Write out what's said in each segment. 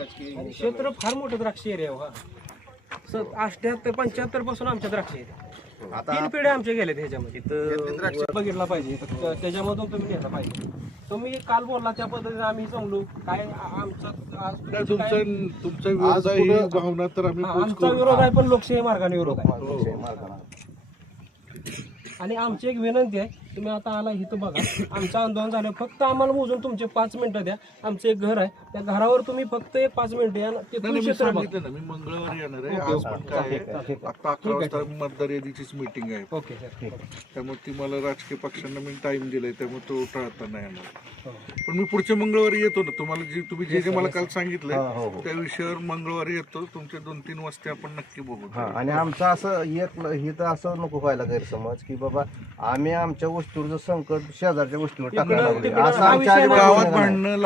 आणि क्षेत्र फार मोठं द्राक्ष एरिया हा 78-75 पासून आमच्या द्राक्ष एरिया आता 3 पिढ्या आमच्या गेल्यात ह्याच्यामध्ये द्राक्ष बघितला पाहिजे त्याच्यामधून तुम्ही नेला पाहिजे. तुम्ही काल बोलला त्या पद्धतीने आम्ही जमलो काय आमचा तुमचा विरोध आहे ही भावना तर आम्ही आमचा विरोध आहे पण लोकशाही मार्गाने विरोध आहे. आणि आमची एक विनंती आहे तुम्ही आता आला इथं बघा आमचं आंदोलन झालं फक्त आम्हाला मोजून तुमचे 5 मिनिटं द्या. आमचं एक घर आहे त्या घरावर तुम्ही फक्त 5 मिनिटं या तिथून क्षेत्र बघा. सांगितलं ना मी मंगळवारी येणार आहे. आज पण काय आहे आता 11 वाजता मतदार यादीचीच मीटिंग आहे. ओके सर त्यामुळे ती मला राजकीय पक्षांना मी टाइम दिलाय त्यामुळे तो टाळता नाही येणार. पण मी पुढच्या मंगळवारी येतो ना तुम्हाला तुम्ही जे मला काल सांगितलंय त्या विषयावर मंगळवारी येतो. तुमच्या 2-3 वस्ती आपण नक्की बघू. आणि आमचं असं एक हे तर असं नको व्हायला गैरसमज की बाबा आम्ही आमच्या वस्तूचं संकट शेजारच्या वस्तूवर टाकायला लागलोय. असं आमच्या गावात भांडणं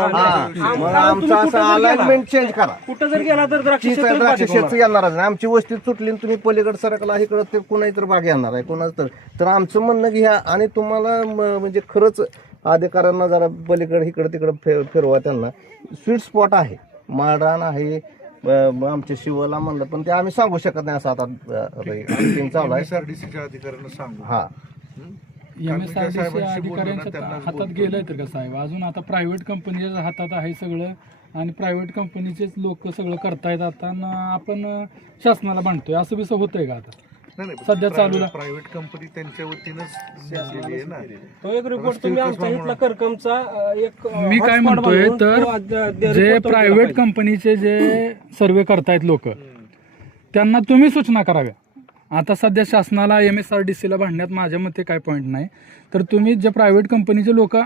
मग आमचं असं अलाइनमेंट चेंज करा. कुठं जर गेला तर द्राक्ष द्राक्ष क्षेत्र येणारच नाही. आमची वस्ती सुटली आणि तुम्ही पलीकडे सरकला इकडं ते कुणाही तर बाग येणार आहे कोणाच तर आमचं म्हणणं घ्या आणि तुम्हाला म्हणजे खरंच अधिकाऱ्यांना जरा पलीकडे इकडे तिकडे फिरवा. त्यांना स्वीट स्पॉट आहे माळरान आहे आमच्या शिवला म्हणलं पण ते आम्ही सांगू शकत नाही. असं आता अंतिम चालू आहे. SRDCच्या अधिकाऱ्यांना सांगू. हा MSRDC अधिकाऱ्यांच्या हातात गेलंय तर का साहेब अजून आता प्रायव्हेट कंपनीच्या हातात आहे सगळं आणि प्रायव्हेट कंपनीचेच लोक सगळं करतायत आता आपण शासनाला बांधतोय असं बिसं होतंय का आता सध्या चालू प्रायव्हेट कंपनी त्यांच्या वतीनंच दिलेली आहे ना. तो एक रिपोर्ट तुम्ही आमच्या इथला करकमचा एक मी काय म्हणतोय तर जे प्रायव्हेट कंपनीचे जे सर्वे करतायत लोक त्यांना तुम्ही सूचना कराव्या. आता सध्या शासनाला MSRDCला भांडण्यात माझ्या मते काय पॉईंट नाही तर तुम्ही जे प्रायव्हेट कंपनीचे लोक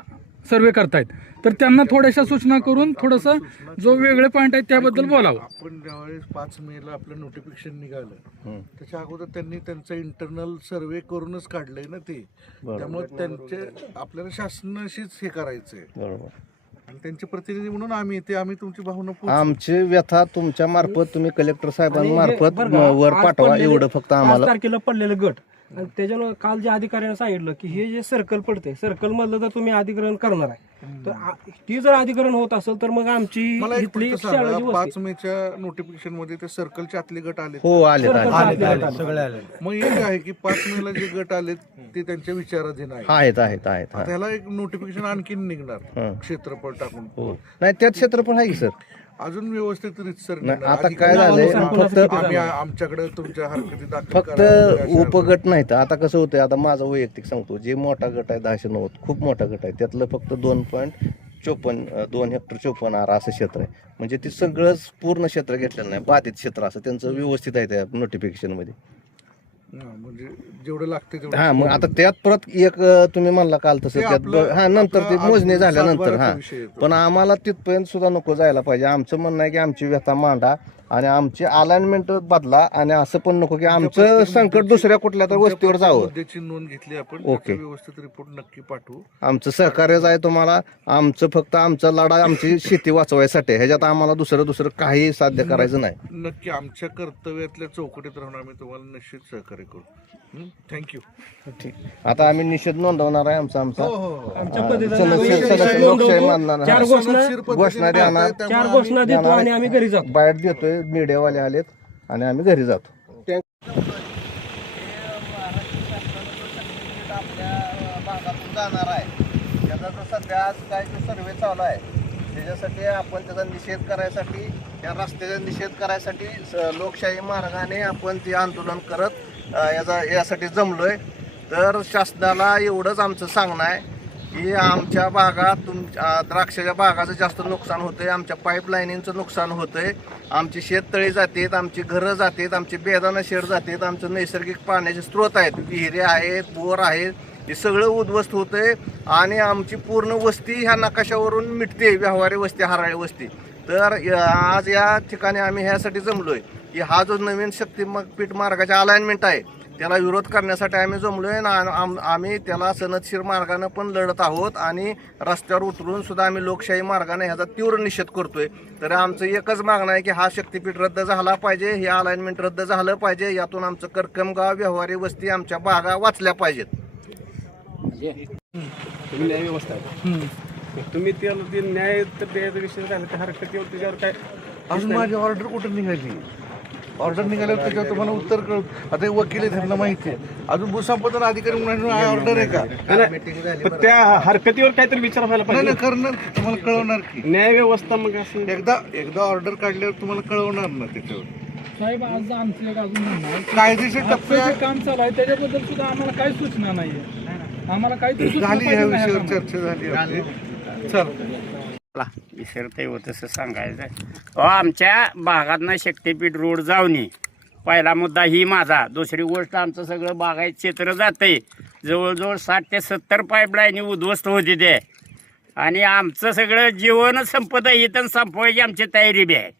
सर्वे करतायत तर त्यांना थोड्याशा सूचना करून थोडंसं जो वेगळे पॉईंट आहेत त्याबद्दल बोलावं. आपण ज्यावेळेस 5 मेला आपलं नोटिफिकेशन निघालं त्याच्या अगोदर त्यांनी त्यांचा इंटरनल सर्वे करूनच काढलंय ना ते. त्यामुळे त्यांचे आपल्याला शासनाशीच हे करायचंय बरोबर. आणि त्यांचे प्रतिनिधी म्हणून आम्ही तुमची भावना आमची व्यथा तुमच्या मार्फत तुम्ही कलेक्टर साहेबांमार्फत वर पाठवा एवढं फक्त 5 आम्हाला. तारखेला पडलेलं गट आणि त्याच्यानं काल जे अधिकाऱ्याने सांगितलं की हे जे सर्कल पडते सर्कल मधलं जर तुम्ही अधिग्रहण करणार आहे तर ती जर अधिग्रहण होत असेल तर मग आमची इथली शाळेची 5 मेच्या नोटिफिकेशन मध्ये ते सर्कलचे आतले गट आले. हो आले सगळे आले. मग एक आहे की 5 मेला जे गट आले ते त्यांच्या विचाराधीन आहे. आहेत त्याला एक नोटिफिकेशन आणखीन निघणार क्षेत्रफळ टाकून. नाही त्यात क्षेत्रफळ आहे की सर अजून व्यवस्थित रीतसर आता काय झालंय फक्त आमच्याकडे तुमच्या हरकती दाखल फक्त उपगट नाही तर आता कसं होतंय आता माझा वैयक्तिक सांगतो जे मोठा गट आहे 1090 खूप मोठा गट आहे त्यातलं फक्त 2 हेक्टर 54 आर असं क्षेत्र आहे म्हणजे ते सगळंच पूर्ण क्षेत्र घेतलेलं नाही बाधित क्षेत्र असं त्यांचं व्यवस्थित आहे त्या नोटिफिकेशन मध्ये. म्हणजे जेवढं लागते हा मग आता त्यात परत एक तुम्ही म्हणला काल तसं त्यात नंतर ते मोजणी झाल्यानंतर पण आम्हाला तिथपर्यंत सुद्धा नको जायला पाहिजे. आमचं म्हणणं आहे की आमची व्यथा मांडा आणि आमची अलाइनमेंट बदला आणि असं पण नको की आमचं संकट दुसऱ्या कुठल्या तर वस्तीवर जावं. मुद्द्याची नोंद घेतली आपण. ओके. व्यवस्थित रिपोर्ट नक्की पाठवू. आमचं सहकार्यच आहे तुम्हाला. आमचं फक्त आमचा लढा आमची शेती वाचवायसाठी ह्याच्यात आम्हाला दुसरं काही साध्य करायचं नाही. नक्की आमच्या कर्तव्यातल्या चौकटीत राहून आम्ही तुम्हाला निश्चित सहकार्य करू. थँक्यू. ठीक. आता आम्ही निषेध नोंदवणार आहे आमचा आमच्या पद्धतीने लोकशाही मानणार 4 घोषणा देणार 4 घोषणा देतो आणि आम्ही घरी जातो. बाहेर देतोय मीडियावाले आलेत आणि आम्ही घरी जातो. जाणार आहे त्याचा तर सध्या आज काय सर्वे चालू आहे त्याच्यासाठी आपण त्याचा निषेध करायसाठी या रस्त्याचा निषेध करायसाठी लोकशाही मार्गाने आपण ते आंदोलन करत यासाठी जमलोय. तर शासनाला एवढंच आमचं सांगणं आहे की आमच्या भागात द्राक्षाच्या बागाचं जास्त नुकसान होतंय. आमच्या पाईपलाईनिंगचं नुकसान होतंय. आमची शेततळी जातात आमची घरं जातात आमची बेदाना शेड जातात आमचं नैसर्गिक पाण्याचे स्रोत आहेत विहिरी आहेत बोर आहेत हे सगळं उद्ध्वस्त होतंय आणि आमची पूर्ण वस्ती ह्या नकाशावरून मिटते व्यवहारी वस्ती हराळी वस्ती. तर आज या ठिकाणी आम्ही ह्यासाठी जमलोय की हा जो नवीन शक्तीपीठ मार्गाचा अलाइनमेंट आहे त्याला विरोध करण्यासाठी आम्ही जमलोय ना. आम्ही त्याला सनदशीर मार्गानं पण लढत आहोत आणि रस्त्यावर उतरून सुद्धा आम्ही लोकशाही मार्गाने ह्याचा तीव्र निषेध करतोय. तर आमचं एकच मागणं आहे की हा शक्तीपीठ रद्द झाला पाहिजे हे अलाइनमेंट रद्द झालं पाहिजे. यातून आमचं करकमगाव व्यवहारी वस्ती आमच्या बागा वाचल्या पाहिजेत. तुम्ही न्याय व्यवस्था आहे तुम्ही ते न्याय तर द्यायचा विषय झाला त्या हरकतीवर त्याच्यावर काय अजून माझी ऑर्डर कुठं निघाली? ऑर्डर निघाल्यावर त्याच्यावर तुम्हाला उत्तर कळत. आता हे वकील आहे, त्यांना माहिती आहे. अजून भूसंपादन अधिकारी म्हणून ऑर्डर आहे का? पण त्या हरकतीवर काहीतरी विचार व्हायला नाही पाहिजे. नाही, करणार की, तुम्हाला कळवणार की. न्याय व्यवस्था मग असं एकदा ऑर्डर काढल्यावर तुम्हाला कळवणार ना त्याच्यावर. साहेब आज आमचं एक अजून म्हणणं आहे. कायदेशीर आजचं टप्प्या जे काम चालू आहे त्याच्याबद्दल सुद्धा आम्हाला काही सूचना नाहीये. आम्हाला काहीतरी सूचना झाली, ह्या पाहिजे नाही विषयावर का? चर्चा झाली आपली. चल विसरता होत असं सांगायचं. आमच्या भागातनं शक्तीपीठ रोड जाऊनी पहिला मुद्दा ही माझा. दुसरी गोष्ट आमचं सगळं बागायत क्षेत्र जातंय. जवळजवळ 60 ते 70 पाईपलाईनी उद्ध्वस्त होते ते. आणि आमचं सगळं जीवनच संपत आहे. इथं संपवायची आमची तयारी बी आहे.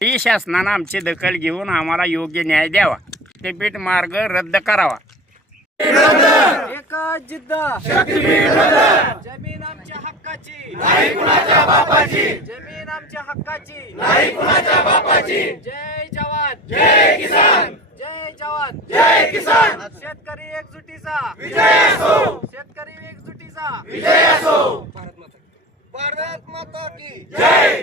ही शासनानं आमची दखल घेऊन आम्हाला योग्य न्याय द्यावा. शक्तीपीठ मार्ग रद्द करावा. एकच जिद्द, जमीन आमच्या हक्काची, नाही कुणाच्या बापाची. जमीन आमच्या हक्काची, नाही कुणाच्या बापाची. जय जवान, जय किसान. जय जवान, जय किसान. शेतकरी एकजुटीचा विजय असो. शेतकरी एकजुटीचा विजय असो. भारत माता की जय.